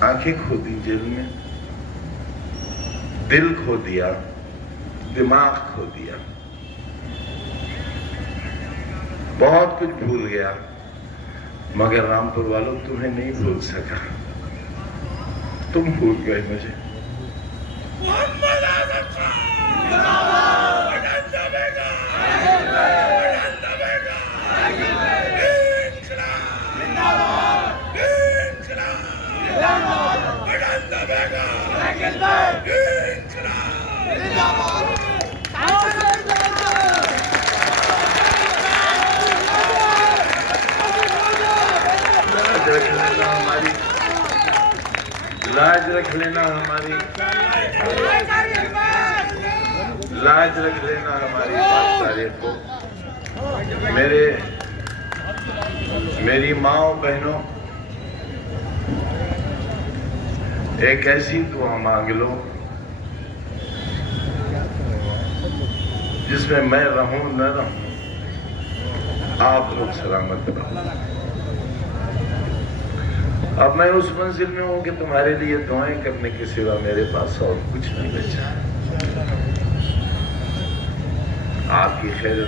आंखें खो दी जेल में, दिल खो दिया, दिमाग खो दिया, बहुत कुछ भूल गया, मगर रामपुर वालों तुम्हें नहीं भूल सका। तुम भूल गए मुझे। लाज रख लेना हमारी, लाज रख लेना हमारी 5 तारीख को। मेरी माओ बहनों, एक ऐसी दुआ मांग लो जिसमें मैं रहूं न रहूं, आप लोग सलामत रहो। अब मैं उस मंजिल में हूं कि तुम्हारे लिए दुआएं करने के सिवा मेरे पास और कुछ नहीं बचा। आपकी खैर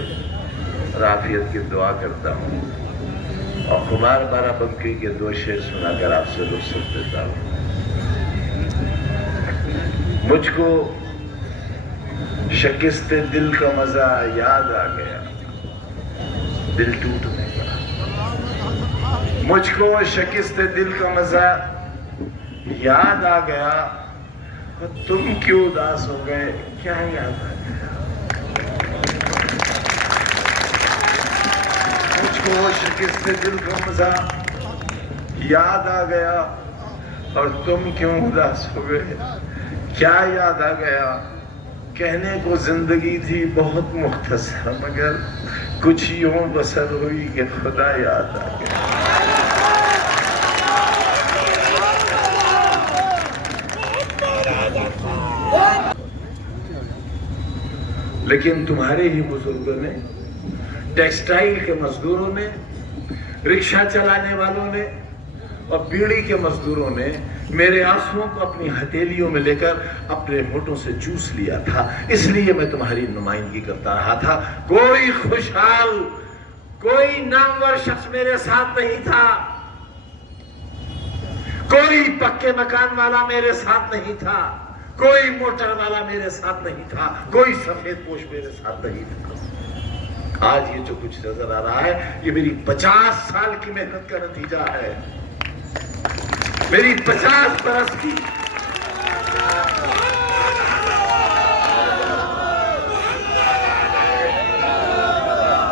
और आफियत की दुआ करता हूं और खुमार बाराबंकी के 2 शेर सुनाकर आपसे रुखसत देता हूं। मुझको शिकस्ते दिल का मजा याद आ गया, दिल टूटने का। मुझको शिकस्ते दिल का मजा याद आ गया, तुम क्यों उदास हो गए, क्या याद आ गया? मुझको शिकस्ते दिल का मजा याद आ गया और तुम क्यों उदास हो गए, क्या याद आ गया? कहने को जिंदगी थी बहुत मुख्तसर, मगर कुछ यूं बसर हुई कि खुदा याद आ गया। लेकिन तुम्हारे ही बुजुर्गों ने, टेक्सटाइल के मजदूरों ने, रिक्शा चलाने वालों ने और बीड़ी के मजदूरों ने मेरे आंसुओं को अपनी हथेलियों में लेकर अपने होठों से चूस लिया था। इसलिए मैं तुम्हारी नुमाइंदगी करता रहा था। कोई खुशहाल, कोई नामवर शख्स मेरे साथ नहीं था, कोई पक्के मकान वाला मेरे साथ नहीं था, कोई मोटर वाला मेरे साथ नहीं था, कोई सफेद पोश मेरे साथ नहीं था। आज ये जो कुछ नजर आ रहा है, ये मेरी 50 साल की मेहनत का नतीजा है, मेरी 50 बरस की।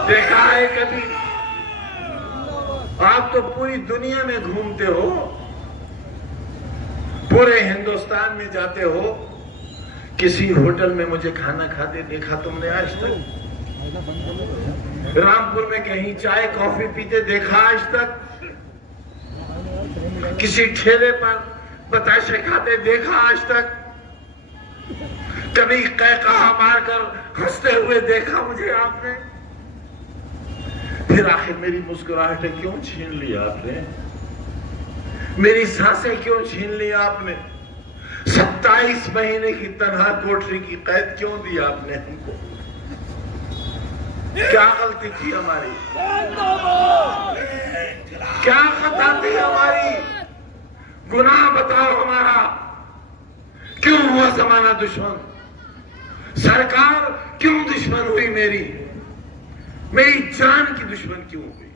देखा है कभी? आप तो पूरी दुनिया में घूमते हो, पूरे हिंदुस्तान में जाते हो, किसी होटल में मुझे खाना खाते देखा तुमने आज तक? रामपुर में कहीं चाय कॉफी पीते देखा आज तक? किसी ठेले पर बताशे खाते देखा आज तक? कभी कहकहा मारकर हंसते हुए देखा मुझे आपने? फिर आखिर मेरी मुस्कुराहटें क्यों छीन ली आपने? मेरी सांसें क्यों छीन ली आपने? 27 महीने की तन्हा कोठरी की कैद क्यों दी आपने हमको? क्या गलती थी हमारी? क्या खता थी हमारी? गुनाह बताओ हमारा। क्यों हुआ जमाना दुश्मन? सरकार क्यों दुश्मन हुई मेरी? मेरी जान की दुश्मन क्यों हुई?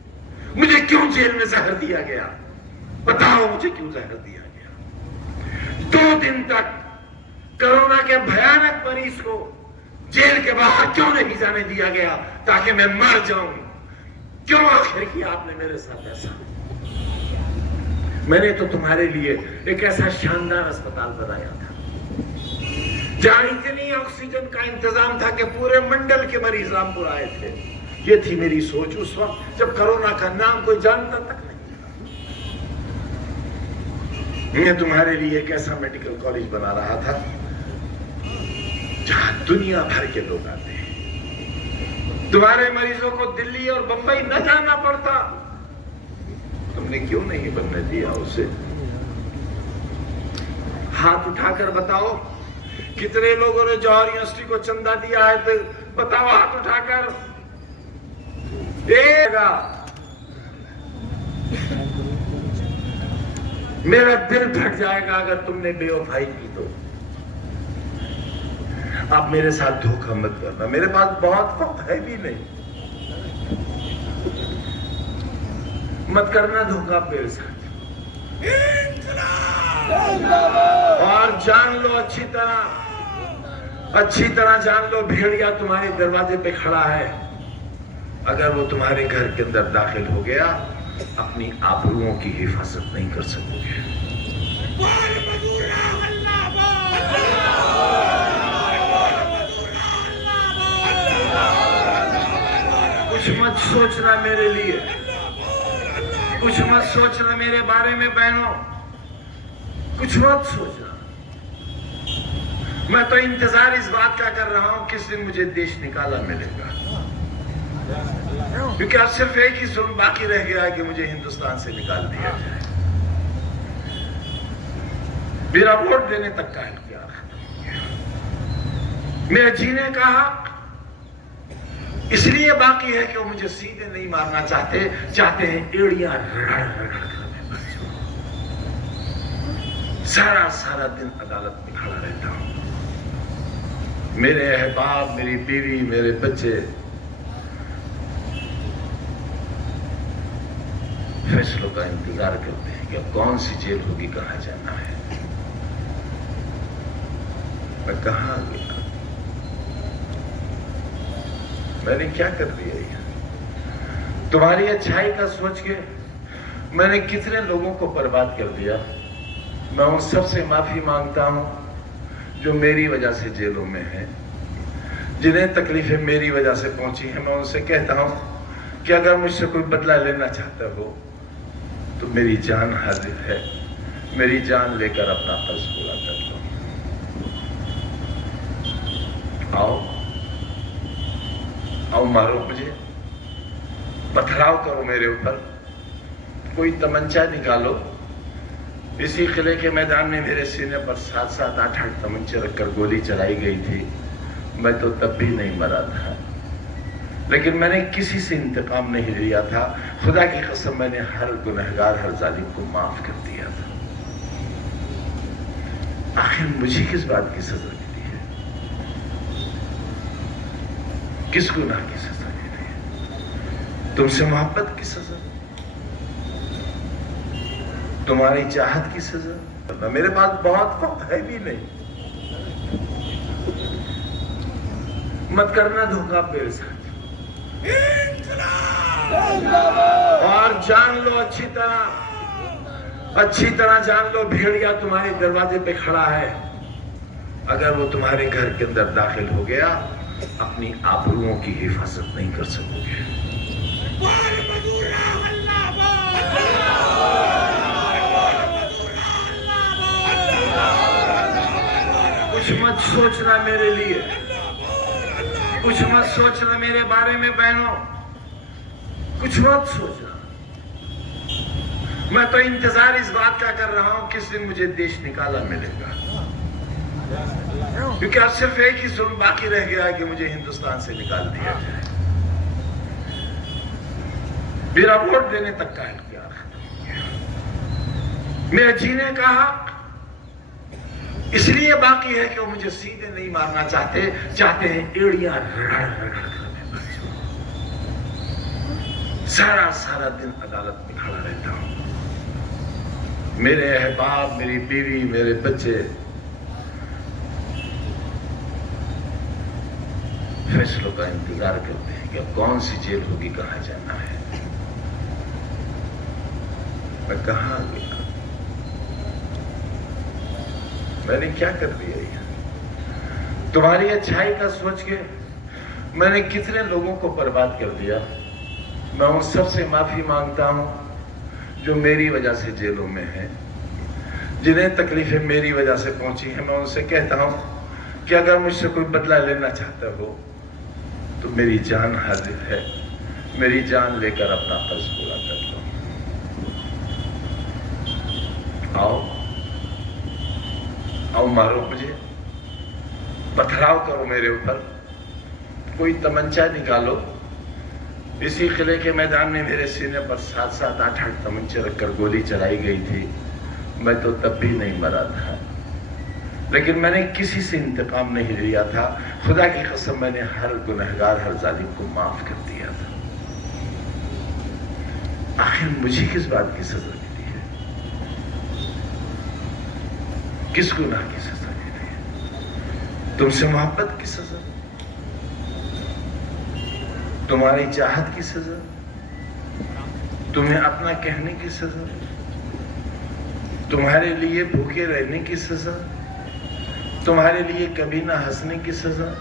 मुझे क्यों जेल में जहर दिया गया? बताओ मुझे क्यों जहर दिया गया? 2 दिन तक कोरोना के भयानक मरीज को जेल के बाहर क्यों नहीं जाने दिया गया ताकि मैं मर जाऊं? क्यों आखिर किया आपने मेरे साथ ऐसा? मैंने तो तुम्हारे लिए एक ऐसा शानदार अस्पताल बनाया था जहां इतनी ऑक्सीजन का इंतजाम था कि पूरे मंडल के मरीज रामपुर आए थे। ये थी मेरी सोच उस वक्त जब कोरोना का नाम कोई जानता तक नहीं। मैं तुम्हारे लिए एक ऐसा मेडिकल कॉलेज बना रहा था जहां दुनिया भर के लोग आते हैं, तुम्हारे मरीजों को दिल्ली और बंबई न जाना पड़ता, तुमने क्यों नहीं बनने दिया उसे? हाथ उठाकर बताओ कितने लोगों ने जौहर यूनिवर्सिटी को चंदा दिया है, तो बताओ हाथ उठाकर। देगा मेरा दिल फट जाएगा अगर तुमने बेवफाई की तो। आप मेरे साथ धोखा मत करना, मेरे पास बहुत वक्त है भी नहीं। मत करना धोखा मेरे साथ। और जान लो अच्छी तरह जान लो, भेड़िया तुम्हारे दरवाजे पे खड़ा है। अगर वो तुम्हारे घर के अंदर दाखिल हो गया, अपनी आबरूओं की हिफाजत नहीं कर सकोगे। कुछ मत सोचना मेरे लिए, कुछ मत सोचना मेरे बारे में बहनों, कुछ मत सोचना। मैं तो इंतजार इस बात का कर रहा हूं किस दिन मुझे देश निकाला मिलेगा, क्योंकि अब सिर्फ एक ही जुल्म बाकी रह गया है कि मुझे हिंदुस्तान से निकाल दिया जाए। मेरा वोट देने तक का इख्तियार खत्म हो गया। मेरे जीने का हक इसलिए बाकी है कि वो मुझे सीधे नहीं मारना चाहते हैं एड़ियां रगड़ कर मैं मर जाऊं। सारा दिन अदालत में खड़ा रहता हूं। मेरे अहबाब, मेरी बीवी, मेरे बच्चे फैसलों का इंतजार करते हैं कि अब कौन सी जेल होगी, कहां जाना है। मैं कहां गया, मैंने क्या कर दिया ये? तुम्हारी अच्छाई का सोच के मैंने कितने लोगों को बर्बाद कर दिया। मैं उन सब से माफी मांगता हूं जो मेरी वजह से जेलों में हैं, जिन्हें तकलीफें मेरी वजह से पहुंची हैं। मैं उनसे कहता हूं कि अगर मुझसे कोई बदला लेना चाहता हो तो मेरी जान हाजिर है, मेरी जान लेकर अपना फर्ज पूरा कर लो। आओ मारो मुझे, पथराव करो मेरे ऊपर, कोई तमंचा निकालो। इसी किले के मैदान में मेरे सीने पर 7-7, 8-8 तमंचे रखकर गोली चलाई गई थी। मैं तो तब भी नहीं मरा था, लेकिन मैंने किसी से इंतकाम नहीं लिया था। खुदा की कसम, मैंने हर गुनहगार, हर जालिम को माफ कर दिया था। आखिर मुझे किस बात की सजा मिली है? किस गुनाह की सजा मिली है? तुमसे मोहब्बत की सजा, तुम्हारी चाहत की सजा। मेरे पास बहुत वक्त है भी नहीं। मत करना धोखा मेरे साथ। और जान लो अच्छी तरह जान लो, भेड़िया तुम्हारे दरवाजे पे खड़ा है। अगर वो तुम्हारे घर के अंदर दाखिल हो गया, अपनी आबरूओं की हिफाजत नहीं कर सकोगे। कुछ मत सोचना मेरे लिए, कुछ मत सोचना मेरे बारे में बहनों, कुछ मत सोचना। मैं तो इंतजार इस बात का कर रहा हूं किस दिन मुझे देश निकाला मिलेगा, क्योंकि अब सिर्फ एक ही जुल्म बाकी रह गया है कि मुझे हिंदुस्तान से निकाल दिया जाए। मेरा वोट देने तक का इख्तियार खत्म हो गया। मेरे जीने का हक इसलिए बाकी है कि वो मुझे सीधे नहीं मारना चाहते हैं एड़ियां रगड़ कर मैं मर जाऊं। सारा दिन अदालत में खड़ा रहता हूं। मेरे अहबाब, मेरी बीवी, मेरे बच्चे फैसलों का इंतजार करते हैं कि अब कौन सी जेल होगी, कहां जाना है। मैं कहां गया, मैंने क्या कर दिया ये? तुम्हारी अच्छाई का सोच के मैंने कितने लोगों को बर्बाद कर दिया। मैं उन सब से माफी मांगता हूं जो मेरी वजह से जेलों में हैं, जिन्हें तकलीफें मेरी वजह से पहुंची हैं। मैं उनसे कहता हूं कि अगर मुझसे कोई बदला लेना चाहता हो تو میری جان حاضر ہے، میری جان لے کر اپنا قرض پورا کر لو۔ آؤ آؤ، مارو مجھے، پتھراؤ کرو میرے اوپر، کوئی تمنچا نکالو۔ اسی قلعے کے میدان میں میرے سینے پر 7-7 8-8 تمنچے رکھ کر گولی چلائی گئی تھی، میں تو تب بھی نہیں مرا تھا، لیکن میں نے کسی سے انتقام نہیں لیا تھا۔ خدا کی قسم، میں نے ہر گنہگار، ہر ظالم کو معاف کر دیا تھا۔ آخر مجھے کس بات کی سزا ملی ہے؟ کس گناہ کی سزا ملی ہے؟ تم سے محبت کی سزا، تمہاری چاہت کی سزا، تمہیں اپنا کہنے کی سزا، تمہارے لیے بھوکے رہنے کی سزا، تمہارے لیے کبھی نہ ہنسنے کی سزا۔